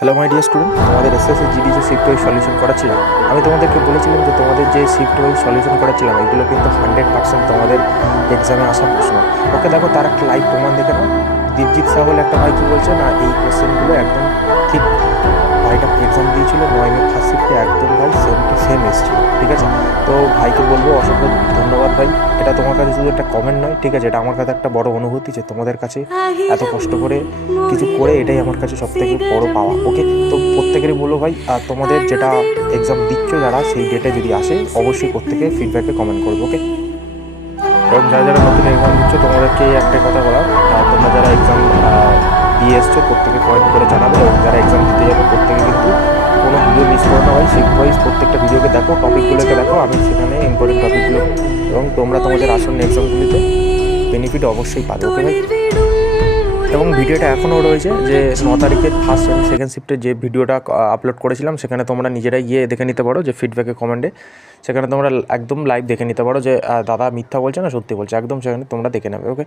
Hello my dear student, তোমাদের SSC GD যে shift wise solution করাচ্ছিলাম, আমি তোমাদেরকে বলেছিলাম যে তোমাদের যে শিফট ওয়াইজ সলিউশন করাচ্ছিলাম এগুলো কিন্তু 100% তোমাদের এক্সামে আসা প্রশ্ন। ওকে দেখো, তার একটা লাইভ প্রমাণ দেখে নাও। দীপজিৎ শাহ বলে একটা ভাই কী বলছে না, এই কোশ্চেনগুলো একদম ঠিক ভাইটা এক্সাম দিয়েছিল 9 মে ফার্স্ট শিফটে, একদম ভাই সেম টু সেম এসেছিল। ঠিক আছে, তো ভাইকে বলবো অসংখ্য ধন্যবাদ ভাই। এটা তোমার কাছে শুধু একটা কমেন্ট নয়, ঠিক আছে, এটা আমার কাছে একটা বড় অনুভূতি যে তোমাদের কাছে এত কষ্ট করে কিছু করে, এটাই আমার কাছে সবথেকে বড় পাওয়া। ওকে, তো প্রত্যেকেরই বলবো ভাই, আর তোমাদের যেটা এক্সাম দিচ্ছ যারা, সেই ডেটে যদি আসে অবশ্যই প্রত্যেকে ফিডব্যাকে কমেন্ট করবে। ওকে, এবং যারা যারা নতুন এক্সাম দিচ্ছ তোমাদেরকে একটা কথা বলা, তোমরা যারা এক্সাম দিয়ে এসছো প্রত্যেকে কমেন্ট করে জানাবে, এবং যারা এক্সাম দিতে যাবে প্রত্যেকে কিন্তু কোনো ভিডিও মিস করো না ভাই। শিফট ওয়াইজ প্রত্যেকটা ভিডিওকে দেখো, টপিকগুলোকে দেখো, আমি সেখানে ইম্পর্টেন্ট টপিকগুলো, এবং তোমরা তোমাদের আসন্ন এক্সামগুলিতে বেনিফিট অবশ্যই পাবে। ওকে ভাই, এবং ভিডিওটা এখনও রয়েছে যে 9 তারিখের ফার্স্ট এবং সেকেন্ড শিফটের যে ভিডিওটা আপলোড করেছিলাম, সেখানে তোমরা নিজেরাই গিয়ে দেখে নিতে পারো যে ফিডব্যাকে কমেন্টে, সেখানে তোমরা একদম লাইভ দেখে নিতে পারো যে দাদা মিথ্যা বলছে না সত্যি বলছে, একদম সেখানে তোমরা দেখে নেবে। ওকে।